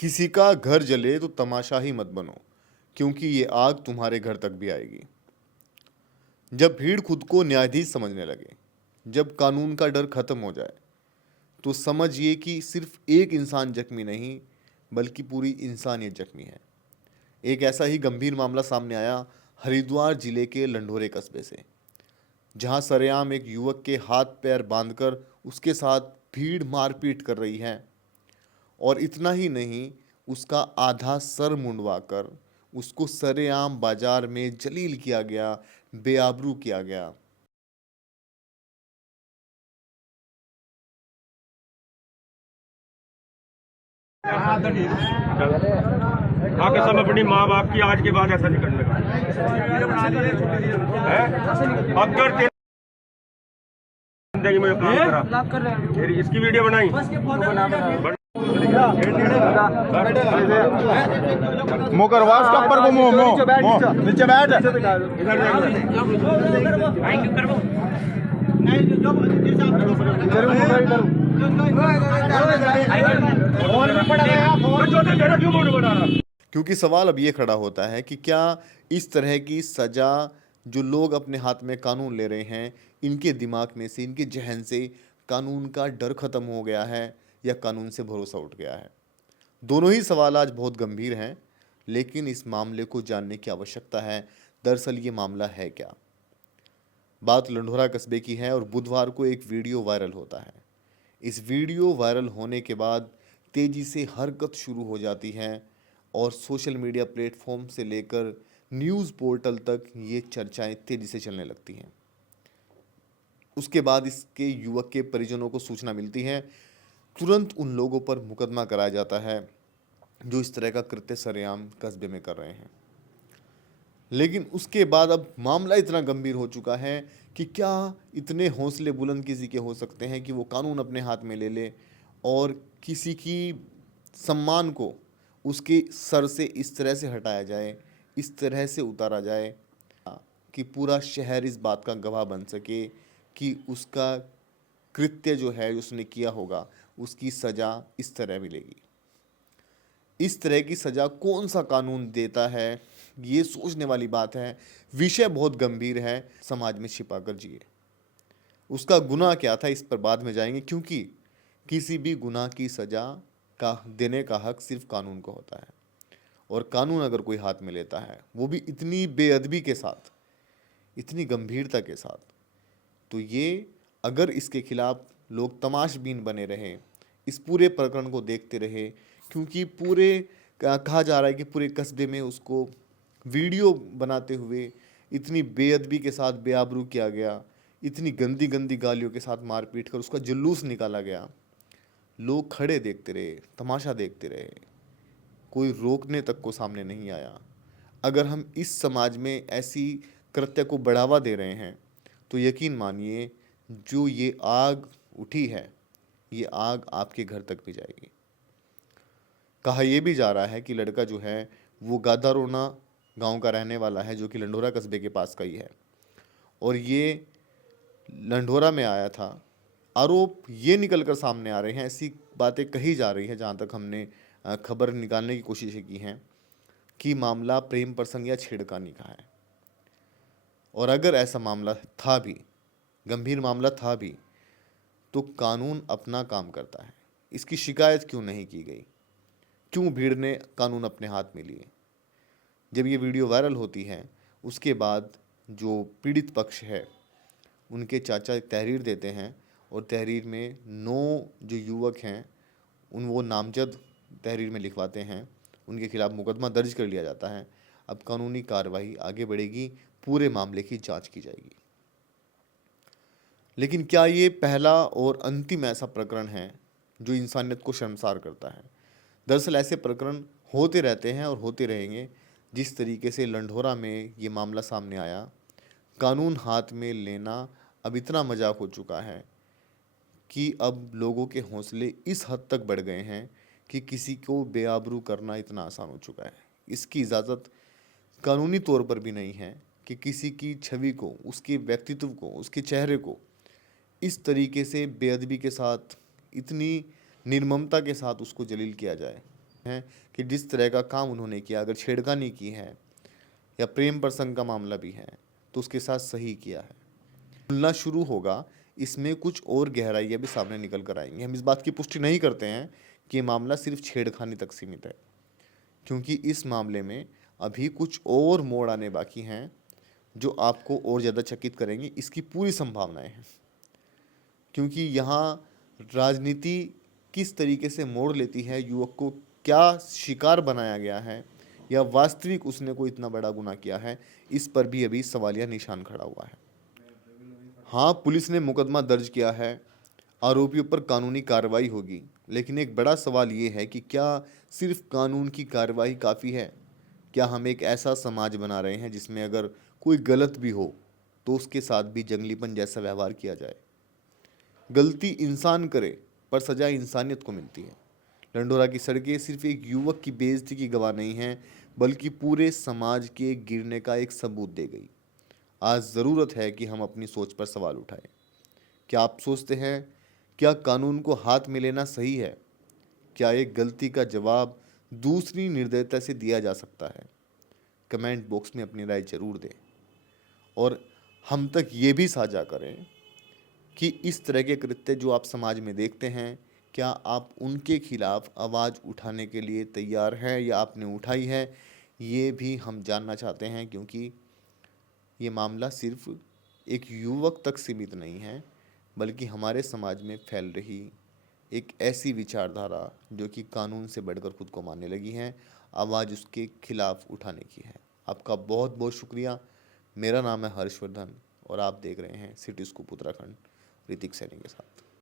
किसी का घर जले तो तमाशा ही मत बनो, क्योंकि ये आग तुम्हारे घर तक भी आएगी। जब भीड़ खुद को न्यायाधीश समझने लगे, जब कानून का डर खत्म हो जाए, तो समझिए कि सिर्फ एक इंसान जख्मी नहीं, बल्कि पूरी इंसानियत जख्मी है। एक ऐसा ही गंभीर मामला सामने आया हरिद्वार जिले के लंढोरे कस्बे से, जहां सरेआम एक युवक के हाथ पैर बांधकर उसके साथ भीड़ मारपीट कर रही है। और इतना ही नहीं, उसका आधा सर मुंडवाकर उसको सरेआम बाजार में जलील किया गया, बेआबरू किया गया। हाँ, कसम अपनी माँ बाप की आज के बाद ऐसा नहीं करने का है। अगर तेरी जिंदगी में काम करा, तेरी इसकी वीडियो बनाई, मुँह करवा उसका ऊपर को, मुँह मुँह नीचे बैठ। क्योंकि सवाल अब ये खड़ा होता है कि क्या इस तरह की सजा जो लोग अपने हाथ में कानून ले रहे हैं, इनके दिमाग में से, इनके जहन से कानून का डर खत्म हो गया है या कानून से भरोसा उठ गया है। दोनों ही सवाल आज बहुत गंभीर हैं, लेकिन इस मामले को जानने की आवश्यकता है। दरअसल ये मामला है क्या? बात लंढोरा कस्बे की है और बुधवार को एक वीडियो वायरल होता है। इस वीडियो वायरल होने के बाद तेजी से हरकत शुरू हो जाती है और सोशल मीडिया प्लेटफॉर्म से लेकर न्यूज़ पोर्टल तक ये चर्चाएं तेजी से चलने लगती हैं। उसके बाद इसके युवक के परिजनों को सूचना मिलती है। तुरंत उन लोगों पर मुकदमा कराया जाता है जो इस तरह का कृत्य सरेआम कस्बे में कर रहे हैं। लेकिन उसके बाद अब मामला इतना गंभीर हो चुका है कि क्या इतने हौसले बुलंद किसी के हो सकते हैं कि वो कानून अपने हाथ में ले ले और किसी की सम्मान को उसके सर से इस तरह से हटाया जाए, इस तरह से उतारा जाए कि पूरा शहर इस बात का गवाह बन सके कि उसका कृत्य जो है उसने किया होगा, उसकी सज़ा इस तरह मिलेगी। इस तरह की सज़ा कौन सा कानून देता है, ये सोचने वाली बात है। विषय बहुत गंभीर है, समाज में छिपा कर जिए। उसका गुनाह क्या था, इस पर बाद में जाएंगे, क्योंकि किसी भी गुनाह की सज़ा का देने का हक सिर्फ कानून को होता है। और कानून अगर कोई हाथ में लेता है, वो भी इतनी बेअदबी के साथ, इतनी गंभीरता के साथ, तो ये अगर इसके खिलाफ लोग तमाशबीन बने रहें, इस पूरे प्रकरण को देखते रहे, क्योंकि पूरे कहा जा रहा है कि पूरे कस्बे में उसको वीडियो बनाते हुए इतनी बेअदबी के साथ बेआबरू किया गया, इतनी गंदी गंदी गालियों के साथ मारपीट कर उसका जुलूस निकाला गया। लोग खड़े देखते रहे, तमाशा देखते रहे, कोई रोकने तक को सामने नहीं आया। अगर हम इस समाज में ऐसी कृत्य को बढ़ावा दे रहे हैं, तो यकीन मानिए जो ये आग उठी है, ये आग आपके घर तक भी जाएगी। कहा यह भी जा रहा है कि लड़का जो है वो गादारोना गांव का रहने वाला है, जो कि लंढोरा कस्बे के पास का ही है, और ये लंढोरा में आया था। आरोप ये निकल कर सामने आ रहे हैं, ऐसी बातें कही जा रही हैं, जहाँ तक हमने खबर निकालने की कोशिश की हैं, कि मामला प्रेम प्रसंग या छेड़खानी का है। और अगर ऐसा मामला था भी, गंभीर मामला था भी, तो कानून अपना काम करता है। इसकी शिकायत क्यों नहीं की गई? क्यों भीड़ ने कानून अपने हाथ में लिए? जब ये वीडियो वायरल होती है, उसके बाद जो पीड़ित पक्ष है, उनके चाचा एक तहरीर देते हैं, और तहरीर में 9 जो युवक हैं वो नामजद तहरीर में लिखवाते हैं। उनके खिलाफ मुकदमा दर्ज कर लिया जाता है। अब कानूनी कार्रवाई आगे बढ़ेगी, पूरे मामले की जांच की जाएगी। लेकिन क्या ये पहला और अंतिम ऐसा प्रकरण है जो इंसानियत को शर्मसार करता है? दरअसल ऐसे प्रकरण होते रहते हैं और होते रहेंगे। जिस तरीके से लंढोरा में ये मामला सामने आया, कानून हाथ में लेना अब इतना मजाक हो चुका है कि अब लोगों के हौसले इस हद तक बढ़ गए हैं कि किसी को बेआबरू करना इतना आसान हो चुका है। इसकी इजाज़त कानूनी तौर पर भी नहीं है कि किसी की छवि को, उसके व्यक्तित्व को, उसके चेहरे को इस तरीके से बेअदबी के साथ, इतनी निर्ममता के साथ उसको जलील किया जाए। हैं कि जिस तरह का काम उन्होंने किया, अगर छेड़खानी की है या प्रेम प्रसंग का मामला भी है तो उसके साथ सही किया है। खुलना शुरू होगा, इसमें कुछ और गहराइयाँ भी सामने निकल कर आएंगी। हम इस बात की पुष्टि नहीं करते हैं कि ये मामला सिर्फ छेड़खानी तक सीमित है, क्योंकि इस मामले में अभी कुछ और मोड़ आने बाकी हैं जो आपको और ज़्यादा चकित करेंगे। इसकी पूरी संभावनाएं हैं, क्योंकि यहाँ राजनीति किस तरीके से मोड़ लेती है, युवक को क्या शिकार बनाया गया है या वास्तविक उसने कोई इतना बड़ा गुनाह किया है, इस पर भी अभी सवालिया निशान खड़ा हुआ है। हाँ, पुलिस ने मुकदमा दर्ज किया है, आरोपियों पर कानूनी कार्रवाई होगी, लेकिन एक बड़ा सवाल ये है कि क्या सिर्फ कानून की कार्रवाई काफ़ी है? क्या हम एक ऐसा समाज बना रहे हैं जिसमें अगर कोई गलत भी हो तो उसके साथ भी जंगलीपन जैसा व्यवहार किया जाए? गलती इंसान करे पर सजा इंसानियत को मिलती है। लंडोरा की सड़कें सिर्फ एक युवक की बेइज्जती की गवाह नहीं हैं, बल्कि पूरे समाज के गिरने का एक सबूत दे गई। आज ज़रूरत है कि हम अपनी सोच पर सवाल उठाएं। क्या आप सोचते हैं, क्या कानून को हाथ में लेना सही है? क्या एक गलती का जवाब दूसरी निर्दयता से दिया जा सकता है? कमेंट बॉक्स में अपनी राय जरूर दें और हम तक ये भी साझा करें कि इस तरह के कृत्य जो आप समाज में देखते हैं, क्या आप उनके खिलाफ आवाज़ उठाने के लिए तैयार हैं या आपने उठाई है, ये भी हम जानना चाहते हैं। क्योंकि ये मामला सिर्फ एक युवक तक सीमित नहीं है, बल्कि हमारे समाज में फैल रही एक ऐसी विचारधारा जो कि कानून से बढ़कर खुद को मानने लगी है, आवाज़ उसके खिलाफ उठाने की है। आपका बहुत बहुत शुक्रिया। मेरा नाम है हर्षवर्धन और आप देख रहे हैं सिटी स्कूप उत्तराखंड ऋतिक सैनी के साथ।